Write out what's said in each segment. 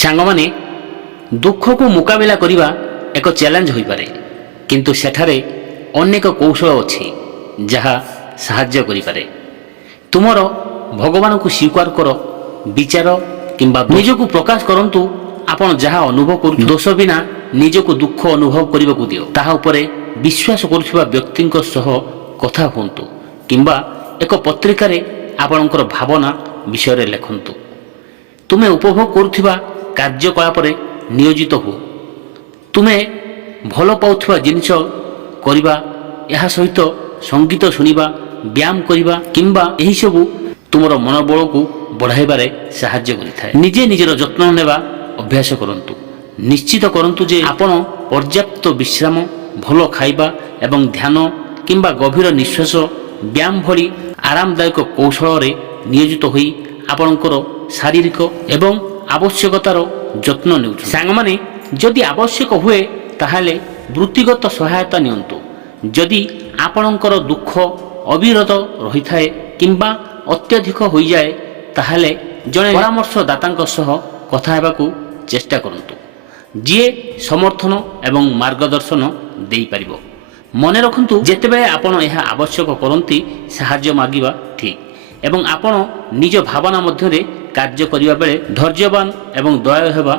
ସାଙ୍ଗମାନେ, ଦୁଃଖକୁ ମୁକାବିଲା କରିବା ଏକ ଚ୍ୟାଲେଞ୍ଜ ହୋଇପାରେ, କିନ୍ତୁ ସେଠାରେ ଅନେକ କୌଶଳ ଅଛି ଯାହା ସାହାଯ୍ୟ କରିପାରେ। ତୁମର ଭଗବାନଙ୍କୁ ସ୍ୱୀକାର କର, ବିଚାର କିମ୍ବା ନିଜକୁ ପ୍ରକାଶ କରନ୍ତୁ। ଆପଣ ଯାହା ଅନୁଭବ କରୁଛନ୍ତି, ଦୋଷ ବିନା ନିଜକୁ ଦୁଃଖ ଅନୁଭବ କରିବାକୁ ଦିଅ। ତାହା ଉପରେ ବିଶ୍ୱାସ କରୁଥିବା ବ୍ୟକ୍ତିଙ୍କ ସହ କଥା ହୁଅନ୍ତୁ କିମ୍ବା ଏକ ପତ୍ରିକାରେ ଆପଣଙ୍କର ଭାବନା ବିଷୟରେ ଲେଖନ୍ତୁ। ତୁମେ ଉପଭୋଗ କରୁଥିବା କାର୍ଯ୍ୟକଳାପରେ ନିୟୋଜିତ ହୁଅ। ତୁମେ ଭଲ ପାଉଥିବା ଜିନିଷ କରିବା, ଏହା ସହିତ ସଙ୍ଗୀତ ଶୁଣିବା, ବ୍ୟାୟାମ କରିବା କିମ୍ବା ଏହିସବୁ ତୁମର ମନୋବଳକୁ ବଢ଼ାଇବାରେ ସାହାଯ୍ୟ କରିଥାଏ। ନିଜେ ନିଜର ଯତ୍ନ ନେବା ଅଭ୍ୟାସ କରନ୍ତୁ। ନିଶ୍ଚିତ କରନ୍ତୁ ଯେ ଆପଣ ପର୍ଯ୍ୟାପ୍ତ ବିଶ୍ରାମ, ଭଲ ଖାଇବା ଏବଂ ଧ୍ୟାନ କିମ୍ବା ଗଭୀର ନିଶ୍ୱାସ, ବ୍ୟାୟାମ ଭଳି ଆରାମଦାୟକ କୌଶଳରେ ନିୟୋଜିତ ହୋଇ ଆପଣଙ୍କର ଶାରୀରିକ ଏବଂ ଆବଶ୍ୟକତାର ଯତ୍ନ ନେଉଛନ୍ତି। ସାଙ୍ଗମାନେ, ଯଦି ଆବଶ୍ୟକ ହୁଏ ତାହେଲେ ବୃତ୍ତିଗତ ସହାୟତା ନିଅନ୍ତୁ। ଯଦି ଆପଣଙ୍କର ଦୁଃଖ ଅବିରତ ରହିଥାଏ କିମ୍ବା ଅତ୍ୟଧିକ ହୋଇଯାଏ, ତାହେଲେ ଜଣେ ପରାମର୍ଶଦାତାଙ୍କ ସହ କଥା ହେବାକୁ ଚେଷ୍ଟା କରନ୍ତୁ, ଯିଏ ସମର୍ଥନ ଏବଂ ମାର୍ଗଦର୍ଶନ ଦେଇପାରିବ। ମନେ ରଖନ୍ତୁ, ଯେତେବେଳେ ଆପଣ ଏହା ଆବଶ୍ୟକ କରନ୍ତି, ସାହାଯ୍ୟ ମାଗିବା ଠିକ୍ ଏବଂ ଆପଣ ନିଜ ଭାବନା ମଧ୍ୟରେ କାର୍ଯ୍ୟ କରିବା ବେଳେ ଧୈର୍ଯ୍ୟବାନ ଏବଂ ଦୟାଳୁ ହେବା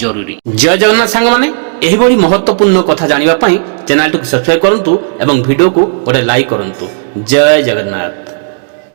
ଜରୁରୀ। ଜୟ ଜଗନ୍ନାଥ ସାଙ୍ଗମାନେ, ଏହିଭଳି ମହତ୍ତ୍ୱପୂର୍ଣ୍ଣ କଥା ଜାଣିବା ପାଇଁ ଚ୍ୟାନେଲଟିକୁ ସବସ୍କ୍ରାଇବ୍ କରନ୍ତୁ ଏବଂ ଭିଡ଼ିଓକୁ ଗୋଟେ ଲାଇକ୍ କରନ୍ତୁ। ଜୟ ଜଗନ୍ନାଥ।